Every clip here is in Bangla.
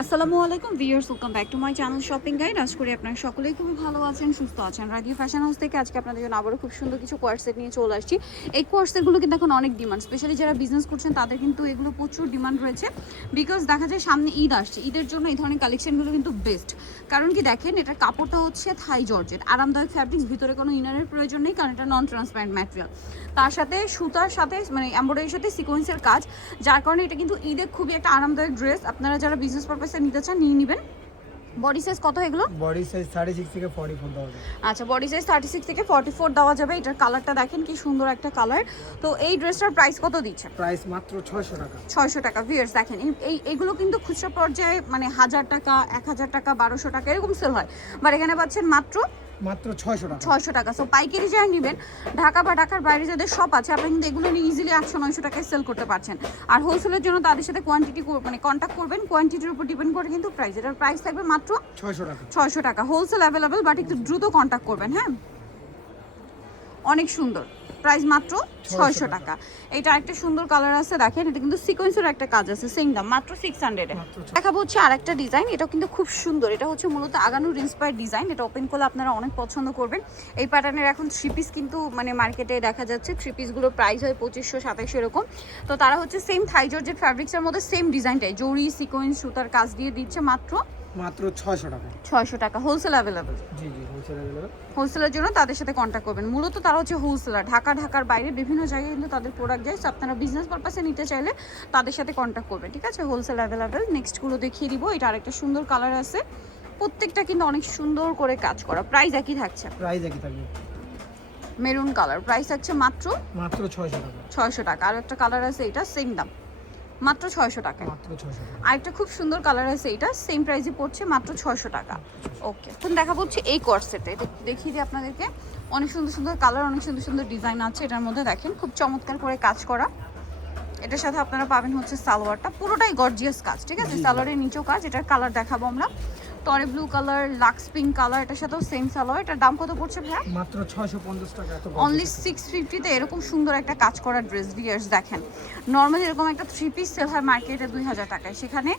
আসসালামু আলাইকুম viewers, welcome back to my channel shopping guide. আশা করি আপনারা সকলেই খুবই ভালো আছেন, সুস্থ আছেন। রাদিয়া ফ্যাশন হাউস থেকে আজকে আপনাদের জন্য আবারও খুব সুন্দর কিছু কোয়ার্ট সেট নিয়ে চলে আসছি। এই কোয়ার্ট সেটগুলো কিন্তু এখন অনেক ডিমান্ড, স্পেশালি যারা বিজনেস করছেন তাদের কিন্তু এগুলো প্রচুর ডিমান্ড রয়েছে। বিকজ দেখা যায় সামনে ঈদ আসছে, ঈদের জন্য এই ধরনের কালেকশনগুলো কিন্তু বেস্ট। কারণ কি দেখেন, এটার কাপড়টা হচ্ছে থাই জর্জেট, আরামদায়ক ফ্যাব্রিক্স, ভিতরে কোনো ইনারের প্রয়োজন নেই কারণ এটা নন ট্রান্সপারেন্ট ম্যাটেরিয়াল। তার সাথে সুতার সাথে মানে এমব্রয়ডারির সাথে সিকোয়েন্সের কাজ, যার কারণে এটা কিন্তু ঈদে খুবই একটা আরামদায়ক ড্রেস। আপনারা যারা বিজনেস পারপাসে নিতে চান নিয়ে নেবেন। বডি সাইজ কত এগুলো? বডি সাইজ 36 থেকে 44 দেওয়া যাবে। আচ্ছা, বডি সাইজ 36 থেকে 44 দেওয়া যাবে। এটার কালারটা দেখেন কি সুন্দর একটা কালার। তো এই ড্রেসটার প্রাইস কত দিচ্ছে? প্রাইস মাত্র 600 টাকা। 600 টাকা। ভিউয়ার্স দেখেন, এইগুলো কিন্তু খুচরা পর্যায়ে মানে 1000 টাকা, 1000 টাকা, 1200 টাকা এরকম সেল হয়, বাট এখানে পাচ্ছেন মাত্র 600 টাকা। 600 টাকা। সো পাইকারি যারা নেবেন, ঢাকা বা ঢাকার বাইরে যাদের শপ আছে, আপনারা কিন্তু এগুলো নিয়ে ইজিলি 800-900 টাকায় সেল করতে পারছেন। আর হোলসেলের জন্য তাদের সাথে কোয়ান্টিটি মানে কন্ট্যাক্ট করবেন, কোয়ান্টিটির উপর ডিপেন্ড করে কিন্তু প্রাইস। এটার প্রাইস থাকবে মাত্র 600 টাকা। 600 টাকা। হোলসেল অ্যাভেলেবেল, বাট একটু দ্রুত কন্ট্যাক্ট করবেন। হ্যাঁ, অনেক সুন্দর, প্রাইস মাত্র 600 টাকা। এটা একটা সুন্দর কালার আছে দেখেন, এটা কিন্তু সিকোয়েন্সের একটা কাজ আছে, সেম দাম মাত্র 600 এ। দেখাবো হচ্ছে আরেকটা ডিজাইন, এটা কিন্তু খুব সুন্দর। এটা হচ্ছে মূলত আগানুর ইন্সপায়ার্ড ডিজাইন। এটা ওপেন করলে আপনারা অনেক পছন্দ করবেন। এই প্যাটার্নের এখন থ্রি পিস কিন্তু মানে মার্কেটে দেখা যাচ্ছে, থ্রি পিসগুলোর প্রাইস হয় 2500-2700 এরকম। তো তারা হচ্ছে সেম থাই জর্জেট ফ্যাব্রিক্সের মধ্যে সেম ডিজাইনটাই জরি সিকোয়েন্স সুতার কাজ দিয়ে দিচ্ছে মাত্র 600 টাকা। 600 টাকা। Wholesale available. জি জি, হোলসেল অ্যাভেলেবেল। হোলসেলের জন্য তাদের সাথে কন্ট্যাক্ট করবেন। মূলত তারা হচ্ছে হোলসেলার, ঢাকার বাইরে বিভিন্ন জায়গায় কিন্তু তাদের প্রোডাক্ট যায়। আপনারা বিজনেস পারপাসে নিতে চাইলে তাদের সাথে কন্ট্যাক্ট করবেন, ঠিক আছে? Wholesale available. নেক্সটগুলো দেখিয়ে দিব। এটা আরেকটা সুন্দর কালার আছে, প্রত্যেকটা কিন্তু অনেক সুন্দর করে কাজ করা। প্রাইস একই থাকছে? প্রাইস একই থাকবে। মেরুন কালার, প্রাইস থাকছে মাত্র 600 টাকা। 600 টাকা। আর একটা কালার আছে, এটা সেম দাম মাত্র 600 টাকা। মাত্র 600 টাকা। আরেকটা খুব সুন্দর কালার আছে, এটা সেম প্রাইসে পড়ছে মাত্র 600 টাকা। ওকে, এখন দেখা হচ্ছে এই কোয়ার্ট সেটে, দেখিয়ে দিই আপনাদেরকে। অনেক সুন্দর সুন্দর কালার, অনেক সুন্দর সুন্দর ডিজাইন আছে এটার মধ্যে। দেখেন খুব চমৎকার করে কাজ করা। এটার সাথে আপনারা পাবেন হচ্ছে সালোয়ারটা, পুরোটাই গর্জিয়াস কাজ, ঠিক আছে? সালোয়ারের নিচেও কাজ। এটার কালার দেখাবো আমরা, টরে ব্লু কালার, লাক্স পিঙ্ক কালার। এটার সাথেও সেম সালোয়ার। এটার দাম কত পড়ছে ভাইয়া? মাত্র 650 টাকা। এত অনলি 650 তে এরকম সুন্দর একটা কাজ করা ড্রেস। ভিউয়ার্স দেখেন, নর্মালি এরকম একটা থ্রি পিস সেল হয় মার্কেটে 2000 টাকায়, সেখানে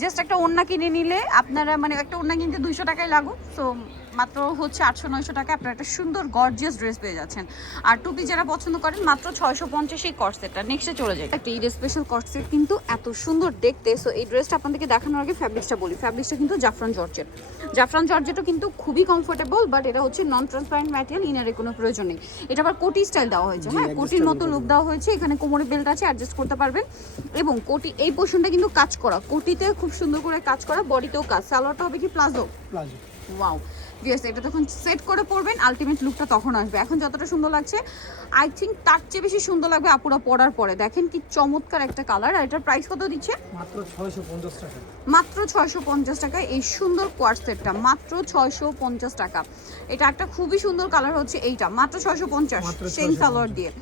জাস্ট একটা ওড়না কিনে নিলে আপনারা মানে একটা ওড়না কিনতে 200 টাকায় লাগুক, সো মাত্র হচ্ছে 800-900 টাকা আপনারা একটা সুন্দর গর্জিয়াস ড্রেস পেয়ে যাচ্ছেন। আর টুপি যারা পছন্দ করেন মাত্র 650 এই কর্সেটটা। নেক্সটে চলে যায় একটা ঈদ স্পেশাল কর্সেট, কিন্তু এত সুন্দর দেখতে। সো এই ড্রেসটা আপনাদেরকে দেখানোর আগে ফ্যাব্রিক্সটা বলি। ফ্যাব্রিক্সটা কিন্তু জাফরান জর্জেট। জাফরান জর্জেটও কিন্তু খুবই কমফোর্টেবল, বাট এটা হচ্ছে নন ট্রান্সপারেন্ট ম্যাটেরিয়াল, ইনারের কোনো প্রয়োজন নেই। এটা আবার কোটি স্টাইল দেওয়া হয়েছে। হ্যাঁ, কোটির মতো লুক দেওয়া হয়েছে। এখানে কোমরে বেল্ট আছে, অ্যাডজাস্ট করতে পারবেন। এবং কোটি এই পোর্শনটা কিন্তু কাজ করা, কোটিতে খুব সুন্দর করে কাজ করা, বডিতেও কাজ। সালোয়ারটা হবে কি প্লাজো? প্লাজো। Wow, yes. এটা তখন সেট করে পরবেন, আলটিমেট লুকটা তখন আসবে। এখন যতটা সুন্দর লাগছে, আই থিঙ্ক তার চেয়ে বেশি সুন্দর লাগবে আপুরা পরার পরে। দেখেন কি চমৎকার একটা কালার। আর এটার প্রাইস কত দিচ্ছে? মাত্র 650 টাকা। মাত্র 650 টাকায় এই সুন্দর কোয়ার্ট সেটটা, মাত্র 650 টাকা। এটা একটা খুবই সুন্দর কালার হচ্ছে এইটা, মাত্র 650, সেম সালোয়ার দিয়ে।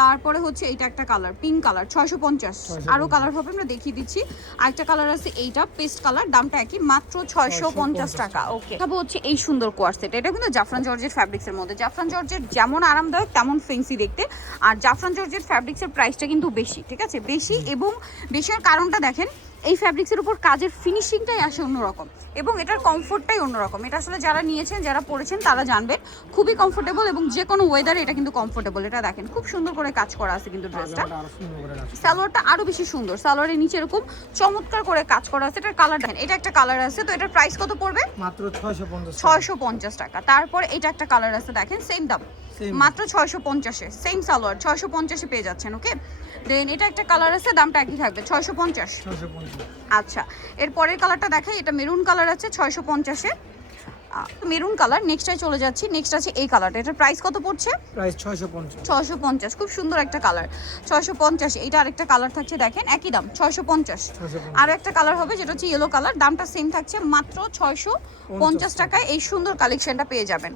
তারপরে হচ্ছে এইটা একটা কালার, পিঙ্ক কালার, 650। আরো কালার হবে, আমরা দেখিয়ে দিচ্ছি। আরেকটা কালার আছে এইটা পেস্ট কালার, দামটা একই, মাত্র 650 টাকা। ওকে, তবে হচ্ছে এই সুন্দর কোয়ার্ট সেট। এটা কিন্তু জাফরান জর্জেট ফ্যাব্রিক্সের মধ্যে। জাফরান জর্জেট যেমন আরামদায়ক তেমন ফেন্সি দেখতে। আর জাফরান জর্জেট ফ্যাব্রিক্সের প্রাইসটা কিন্তু বেশি, ঠিক আছে? বেশি, এবং বেশির কারণটা দেখেন, এই ফ্যাব্রিক্সের উপর কাজের ফিনিশিংটাই আসে অন্যরকম, এবং এটার কমফোর্টটাই অন্যরকম। এটা আসলে যারা নিয়েছেন, যারা পরেছেন তারা জানবেন, খুবই কমফোর্টেবল, এবং যে কোনো ওয়েদারে এটা কিন্তু কমফোর্টেবল। এটা দেখেন খুব সুন্দর করে কাজ করা আছে কিন্তু ড্রেসটা। সালোয়ারটা আরো বেশি সুন্দর, সালোয়ারের নিচে এরকম চমৎকার করে কাজ করা আছে। এটার কালার দেখেন, এটা একটা কালার আছে। তো এটার প্রাইস কত পড়বে? মাত্র 650 টাকা। তারপর এটা একটা কালার আছে, দেখেন সেম দাম, মাত্র 650-এ। সেম সালোয়ার 650-এ পেয়ে যাচ্ছেন। ওকে, দেন এটা একটা কালার আছে, দামটা একই থাকবে 650। আচ্ছা, এর পরের কালারটা দেখাই। এটা মেরুন কালার আছে 650-এ, মেরুন কালার। নেক্সটটাই চলে যাচ্ছি। নেক্সট আছে এই কালারটা। এটার প্রাইস কত পড়ছে? প্রাইস 650। 650, খুব সুন্দর একটা কালার, 650। এটা আরেকটা কালার থাকছে, দেখেন একই দাম 650। আর একটা কালার হবে যেটা হচ্ছে ইয়েলো কালার, দামটা সেম থাকছে, মাত্র 650 টাকায় এই সুন্দর কালেকশনটা পেয়ে যাবেন।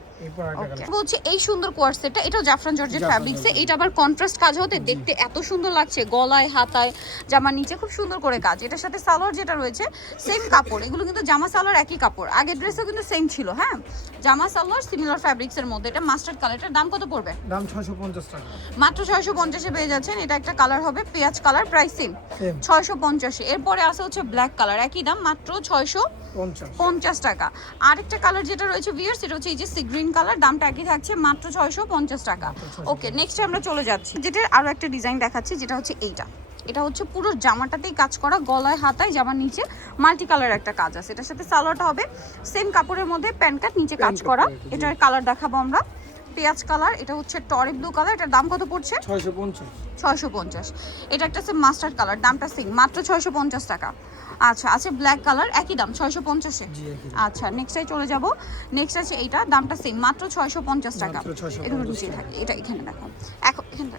ওকে, বলছে এই সুন্দর কোয়ার্ট সেটটা, এটাও জাফরান জর্জেট ফ্যাব্রিক্সে। এটা আবার কন্ট্রাস্ট কাজ হতে দেখতে এত সুন্দর লাগছে, গলায়, হাতায়, জামার নিচে খুব সুন্দর করে কাজ। এটার সাথে সালোয়ার যেটা রয়েছে সেম কাপড়, এগুলো কিন্তু জামা সালোয়ার একই কাপড়। আগের ড্রেসও কিন্তু সেম ছিল, ছিল, হ্যাঁ। জামা সালোয়ার সিমিলার ফ্যাব্রিক্সের মধ্যে, এটা মাস্টার্ড কালার। এটার দাম কত পড়বে? দাম 650 টাকা। মাত্র 650-এ পেয়ে যাচ্ছেন। এটা একটা কালার হবে পেঁয়াজ কালার, প্রাইস সেম 650। এরপরে আছে হচ্ছে ব্ল্যাক কালার, একই দাম মাত্র 650 টাকা। আরেকটা কালার যেটা রয়েছে ভিউয়ার্স, সেটা হচ্ছে এই যে সি গ্রিন কালার, দামটা একই থাকছে মাত্র 650 টাকা। ওকে, নেক্সট আমরা চলে যাচ্ছি, যেটার আরো একটা ডিজাইন দেখাচ্ছি, যেটা হচ্ছে এইটা। এটা হচ্ছে পুরো জামাটাতেই কাজ করা, গলায় হাতায় জামার নিচে মাল্টি কালার একটা কাজ আছে। এটার সাথে সালোয়ারটা হবে সেম কাপড়ের মধ্যে, প্যান্ট কাট নিচে কাজ করা। এটার কালার দেখাবো আমরা, পেঁয়াজ কালার। এটা হচ্ছে টরি ব্লু কালার। এটার দাম কত পড়ছে? 650। এটা একটা আছে মাস্টার্ড কালার, দামটা সেম মাত্র 650 টাকা। আচ্ছা, আছে ব্ল্যাক কালার, একই দাম 650-এ। আচ্ছা, নেক্সটে চলে যাব। নেক্সট আছে এইটা, দামটা সেম মাত্র 650 টাকা। এগুলো নিচে থাকে, এটা এখানে দেখো। এখন এখানে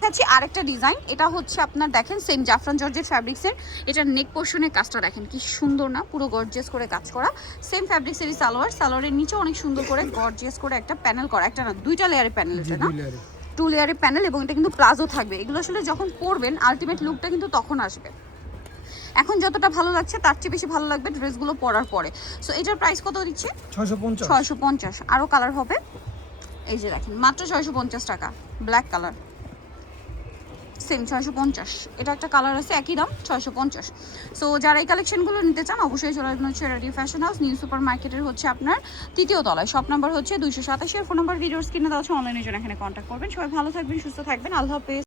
দেখাচ্ছি আরেকটা ডিজাইন। এটা হচ্ছে আপনার দেখেন সেম জাফরান জর্জেট ফ্যাব্রিক্সের। এটার নেক পোর্শনের কাজটা দেখেন কি সুন্দর না, পুরো গর্জিয়াস করে কাজ করা। সেম ফ্যাব্রিক্সেরই সালোয়ার, সালোয়ারের নিচে অনেক সুন্দর করে গর্জিয়াস করে একটা প্যানেল করা, একটা না দুইটা লেয়ারের প্যানেল, এটা না 2 লেয়ারের প্যানেল। এবং এটা কিন্তু প্লাজো থাকবে। এগুলো আসলে যখন পরবেন আলটিমেট লুকটা কিন্তু তখন আসবে। এখন যতটা ভালো লাগছে তার চেয়ে বেশি ভালো লাগবে ড্রেসগুলো পরার পরে। সো এটার প্রাইস কত দিচ্ছি? 650। আরও কালার হবে, এই যে দেখেন মাত্র 650 টাকা। Black colour same 650। এটা একটা কালার আছে, একই দাম 650। সো যারা এই কালেকশনগুলো নিতে চান অবশ্যই চলে আসবেন হচ্ছে ready fashion house, new super মার্কেটের হচ্ছে আপনার 3য় তলায়। শপ নাম্বার হচ্ছে 287। ফোন নাম্বার ভিডিওর স্ক্রিনে দেওয়া আছে, অনলাইনের জন্য এখানে কন্ট্যাক্ট করবেন। সবাই ভালো থাকবেন, সুস্থ থাকবেন, আল্লাহ হাফেজ।